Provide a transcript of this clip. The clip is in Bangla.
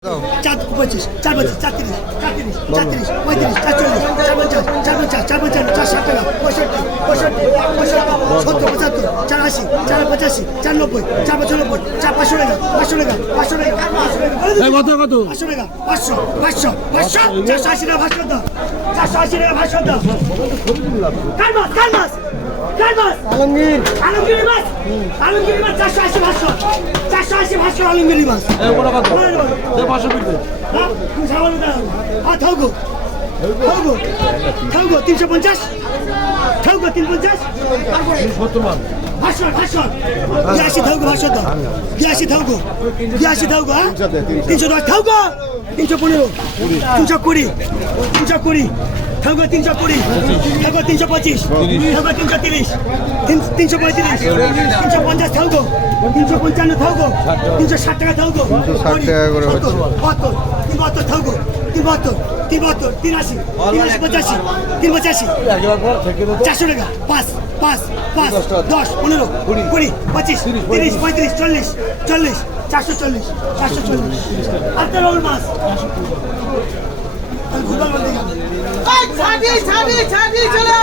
চার 25, 4 25, 4 30, 4 30, 4 30, 35, 4 40, 4 50, 4 55, 4 60 টাকা, 65, 65, 70, 75, 4 80, 4 85, 4 90, 4 95, 4 500 টাকা, 500 টাকা, 500 টাকা, 500 টাকা, 500 টাকা, 500, 500, 480 টাকা, 500 দাও, 480 টাকা, 500 দাও। কালমাস, আলমগীর মাছ, 480, 500, 480, 500 আলমগীর মাছ। থাকো 350, থাকো 350, 82 থাকো 500 দাও, 82 থাকো 310 থাকো 315, 320, 320 থাকো 320, থাকো 325, থাকো 330, 335, 350 থাকো 355 থাকো 360 টাকা থাকো 360 টাকা করে হচ্ছে 72 থাকো 72, 83, 85, 85, 400 টাকা 5, 10, 15, 20, 25, 30, 35, 40, 440, 440 আপনার ওর মাছ ছাড়ি চলে